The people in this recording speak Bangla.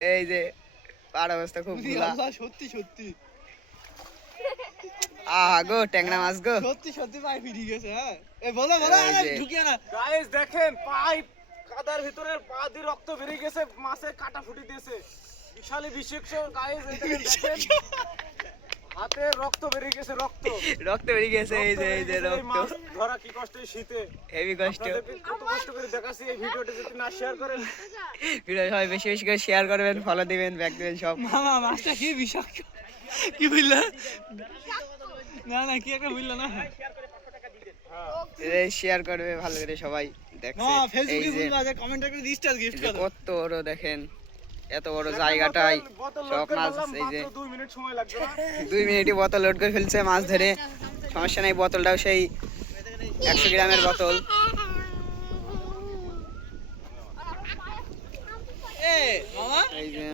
এই যে পার অবস্থা খুব সত্যি সত্যি গো ট্যাংরা মাছ গো সত্যি সত্যি পাই ফিরে গেছে। হ্যাঁ এই বলো বলো ঢুকিয়ে না গাইস দেখেন পাই কাদার ভিতরে পা দিয়ে রক্ত বেরিয়ে গেছে, মাছে কাটা ফুটি দিয়েছে। বিশালী বিশেষ গাইস দেখেন হাতে রক্ত বেরিয়ে গেছে, রক্ত বেরিয়ে গেছে। এই যে রক্ত ধরা কি কষ্ট শীতে, হেভি কষ্ট। কত কষ্ট করে দেখাচ্ছি। এই ভিডিওটা যদি না শেয়ার করেন, ভিডিও সবাই বেশি বেশি করে শেয়ার করবেন, ফলো দিবেন, ব্যাক দিবেন সব। মামা মাছটা কি বিষাক্ত, কি বুঝলা? না না কি একটা বুঝলা না, শেয়ার করবে ভালো করে সবাই দেখছে। হ্যাঁ ফেসবুকে বুঝবা, যে কমেন্ট করে স্টার গিফট করো। কত বড় দেখেন, এত বড় জায়গাটাই সব মাছ। এই যে 2 মিনিট সময় লাগবে না, 2 মিনিটই বোতল লোড করে ফেলছে মাছ ধরে। সমস্যা নাই, বোতলটাও সেই 100 গ্রামের বোতল। মামা এই যে